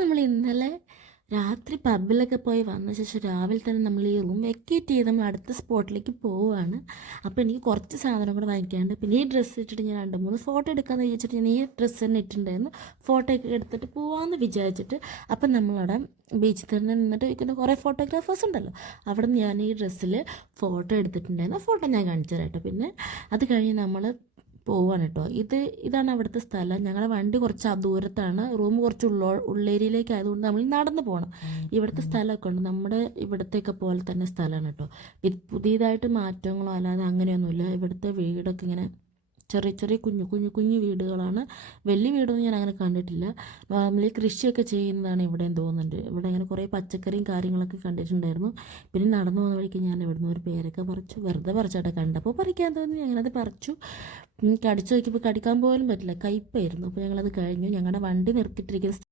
നമ്മൾ ഇന്നലെ രാത്രി പബ്ബിലൊക്കെ പോയി വന്ന ശേഷം രാവിലെ തന്നെ നമ്മൾ ഈ റൂം വെക്കേറ്റ് ചെയ്ത് നമ്മൾ അടുത്ത സ്പോട്ടിലേക്ക് പോവുകയാണ്. അപ്പോൾ എനിക്ക് കുറച്ച് സാധനം കൂടെ വാങ്ങിക്കാണ്ട്, പിന്നെ ഈ ഡ്രസ്സ് ഇട്ടിട്ട് ഞാൻ 2-3 ഫോട്ടോ എടുക്കാമെന്ന് വിചാരിച്ചിട്ട് ഞാൻ ഈ ഡ്രസ്സ് തന്നെ ഇട്ടിട്ടുണ്ടായിരുന്നു. ഫോട്ടോ ഒക്കെ എടുത്തിട്ട് പോകാമെന്ന് വിചാരിച്ചിട്ട് അപ്പം നമ്മളവിടെ ബീച്ചിൽ തന്നെ നിന്നിട്ട് ഇരിക്കുന്ന കുറേ ഫോട്ടോഗ്രാഫേഴ്സ് ഉണ്ടല്ലോ, അവിടെ നിന്ന് ഞാൻ ഈ ഡ്രസ്സിൽ ഫോട്ടോ എടുത്തിട്ടുണ്ടായിരുന്നു. ഫോട്ടോ ഞാൻ കാണിച്ചു തരാം കേട്ടോ. പിന്നെ അത് കഴിഞ്ഞ് നമ്മൾ പോവാണ് കേട്ടോ. ഇതാണ് അവിടുത്തെ സ്ഥലം. ഞങ്ങളുടെ വണ്ടി കുറച്ച് ദൂരത്താണ്, റൂം കുറച്ച് ഉള്ളേരിയയിലേക്ക് ആയതുകൊണ്ട് നമ്മൾ നടന്നു പോകണം. ഇവിടുത്തെ സ്ഥലമൊക്കെ ഉണ്ട് നമ്മുടെ ഇവിടത്തേക്ക് പോലെ തന്നെ സ്ഥലമാണ് കേട്ടോ. പുതിയതായിട്ട് മാറ്റങ്ങളോ അല്ലാതെ അങ്ങനെയൊന്നുമില്ല. ഇവിടുത്തെ വീടൊക്കെ ഇങ്ങനെ ചെറിയ ചെറിയ കുഞ്ഞു വീടുകളാണ്. വലിയ വീടൊന്നും ഞാൻ അങ്ങനെ കണ്ടിട്ടില്ല. നോർമലി കൃഷിയൊക്കെ ചെയ്യുന്നതാണ് ഇവിടെയും തോന്നുന്നുണ്ട്. ഇവിടെ ഇങ്ങനെ കുറേ പച്ചക്കറിയും കാര്യങ്ങളൊക്കെ കണ്ടിട്ടുണ്ടായിരുന്നു. പിന്നെ നടന്നു പോകുന്ന വഴിക്ക് ഞാൻ ഇവിടുന്ന് ഒരു പേരൊക്കെ പറിച്ചു, വെറുതെ പറിച്ചോട്ടെ, കണ്ടപ്പോൾ പറിക്കാൻ തോന്നി, ഞാനത് പറിച്ചു. കടിച്ചു നോക്കിയപ്പോൾ കടിക്കാൻ പോലും പറ്റില്ല, കയ്പ്പായിരുന്നു. അപ്പോൾ ഞങ്ങളത് കഴിഞ്ഞു. ഞങ്ങളുടെ വണ്ടി നിർത്തിയിട്ടിരിക്കുന്ന